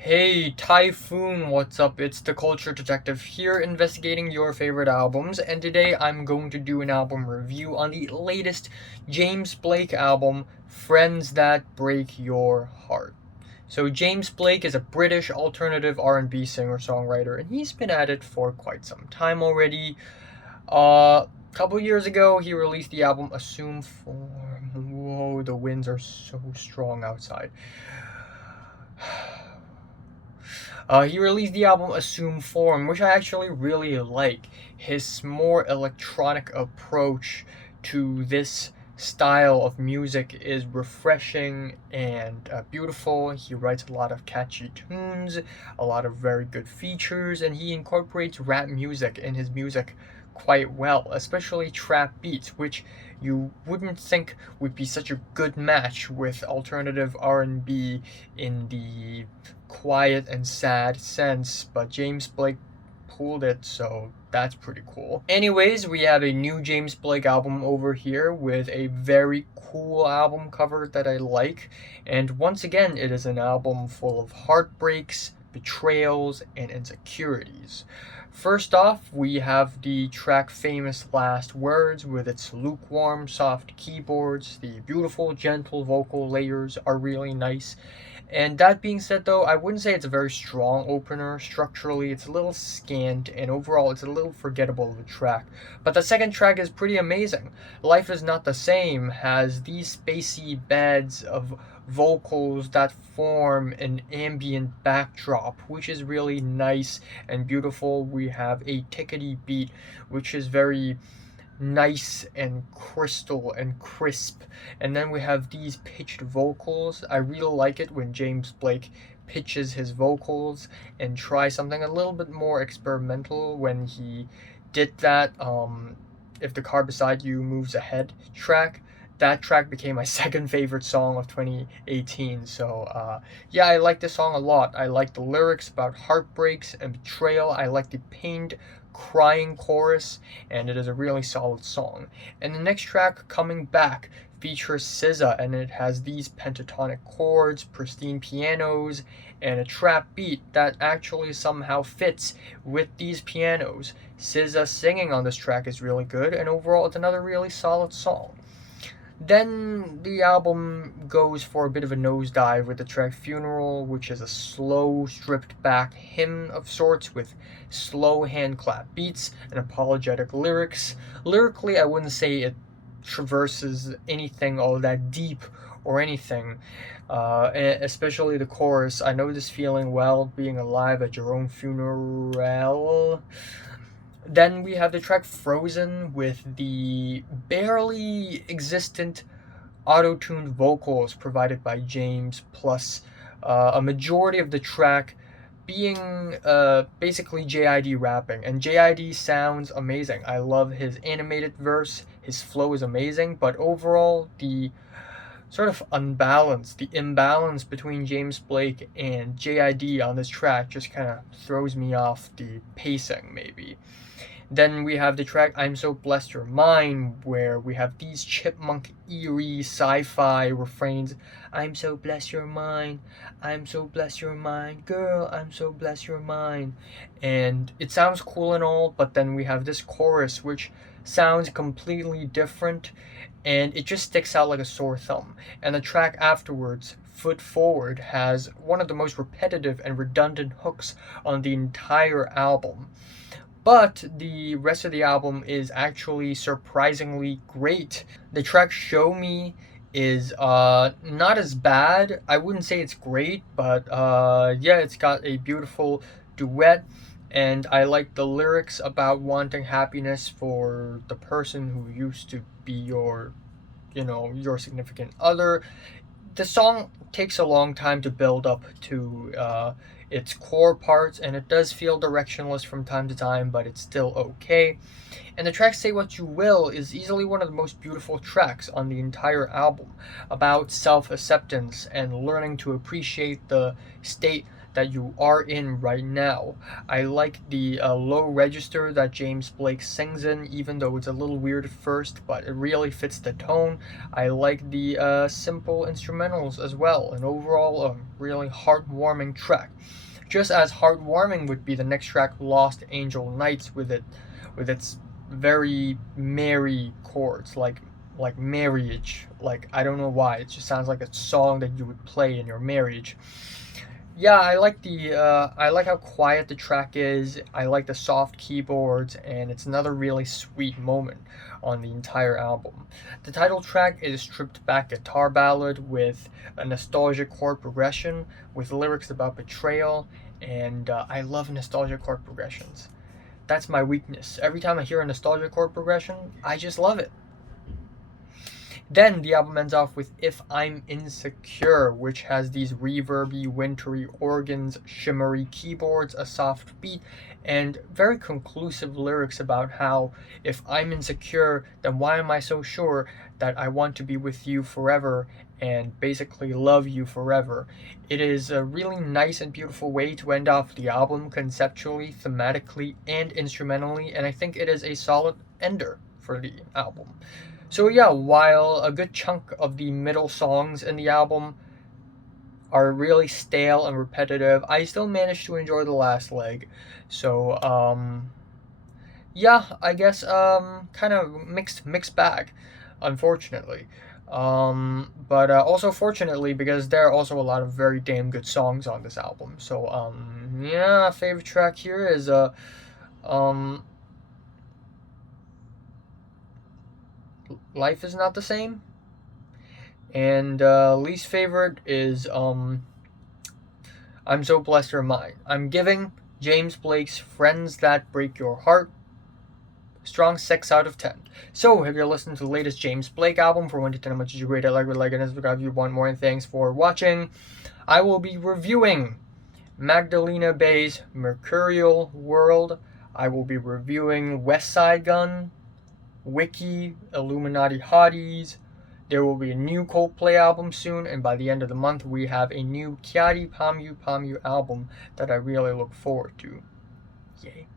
Hey Typhoon, what's up? It's the Culture Detective here investigating your favorite albums, and today I'm going to do an album review on the latest James Blake album, Friends That Break Your Heart. So James Blake is a British alternative R&B singer-songwriter, and he's been at it for quite some time already. A couple years ago, he released the album Assume Form. Whoa, the winds are so strong outside. He released the album Assume Form, which I actually really like. His more electronic approach to this style of music is refreshing and beautiful. He writes a lot of catchy tunes, a lot of very good features, and he incorporates rap music in his music quite well, especially trap beats, which you wouldn't think would be such a good match with alternative R&B in the quiet and sad sense, but James Blake pulled it, so that's pretty cool. Anyways, we have a new James Blake album over here with a very cool album cover that I like, and once again, it is an album full of heartbreaks, betrayals, and insecurities. First off, we have the track Famous Last Words with its lukewarm, soft keyboards. The beautiful, gentle vocal layers are really nice. And that being said, though, I wouldn't say it's a very strong opener. Structurally, it's a little scant, and overall, it's a little forgettable of a track. But the second track is pretty amazing. Life Is Not the Same has these spacey beds of vocals that form an ambient backdrop, which is really nice and beautiful. We have a tickety beat, which is very nice and crystal and crisp. And then we have these pitched vocals. I really like it when James Blake pitches his vocals and tries something a little bit more experimental when he did that If the Car Beside You Moves Ahead track. That track became my second favorite song of 2018. So, yeah, I like this song a lot. I like the lyrics about heartbreaks and betrayal. I like the pained, crying chorus, and it is a really solid song. And the next track, Coming Back, features SZA, and it has these pentatonic chords, pristine pianos, and a trap beat that actually somehow fits with these pianos. SZA singing on this track is really good, and overall, it's another really solid song. Then the album goes for a bit of a nosedive with the track Funeral, which is a slow, stripped back hymn of sorts with slow hand clap beats and apologetic lyrics. Lyrically, I wouldn't say it traverses anything all that deep or anything, especially the chorus. I know this feeling well, being alive at your own funeral. Then we have the track Frozen with the barely existent auto-tuned vocals provided by James, plus a majority of the track being basically JID rapping. And JID sounds amazing. I love his animated verse, his flow is amazing, but overall, the sort of the imbalance between James Blake and JID on this track just kind of throws me off the pacing, maybe. Then we have the track I'm So Blessed You're Mine, where we have these chipmunk eerie sci-fi refrains. I'm so blessed you're mine, I'm so blessed you're mine, girl, I'm so blessed you're mine. And it sounds cool and all, but then we have this chorus which sounds completely different, and it just sticks out like a sore thumb. And the track afterwards, Foot Forward, has one of the most repetitive and redundant hooks on the entire album. But the rest of the album is actually surprisingly great. The track Show Me is not as bad. I wouldn't say it's great, but yeah, it's got a beautiful duet, and I like the lyrics about wanting happiness for the person who used to be your significant other. The song takes a long time to build up to its core parts, and it does feel directionless from time to time, but it's still okay. And the track Say What You Will is easily one of the most beautiful tracks on the entire album, about self acceptance and learning to appreciate the state that you are in right now. I like the low register that James Blake sings in, even though it's a little weird at first, but it really fits the tone. I like the simple instrumentals as well, and overall a really heartwarming track. Just as heartwarming would be the next track, Lost Angel Nights, with its very merry chords, like marriage. Like, I don't know why, it just sounds like a song that you would play in your marriage. Yeah, I like how quiet the track is. I like the soft keyboards, and it's another really sweet moment on the entire album. The title track is a stripped back guitar ballad with a nostalgic chord progression with lyrics about betrayal, and I love nostalgic chord progressions. That's my weakness. Every time I hear a nostalgic chord progression, I just love it. Then the album ends off with If I'm Insecure, which has these reverby, wintry organs, shimmery keyboards, a soft beat, and very conclusive lyrics about how if I'm insecure, then why am I so sure that I want to be with you forever and basically love you forever. It is a really nice and beautiful way to end off the album conceptually, thematically, and instrumentally, and I think it is a solid ender for the album. So yeah, while a good chunk of the middle songs in the album are really stale and repetitive, I still managed to enjoy the last leg. So yeah, I guess kind of mixed bag, unfortunately. But also fortunately, because there are also a lot of very damn good songs on this album. So yeah, favorite track here is um Life Is Not the Same. And least favorite is I'm So Blessed You're Mine. I'm giving James Blake's Friends That Break Your Heart strong 6 out of 10. So, if you're listening to the latest James Blake album, from 1 to 10, how much did you rate it? Like, and subscribe if you want more, and thanks for watching. I will be reviewing Magdalena Bay's Mercurial World. I will be reviewing West Side Gun, Wiki, Illuminati Hotties. There will be a new Coldplay album soon, and by the end of the month, we have a new Kyari Pamu Pamu album that I really look forward to. Yay.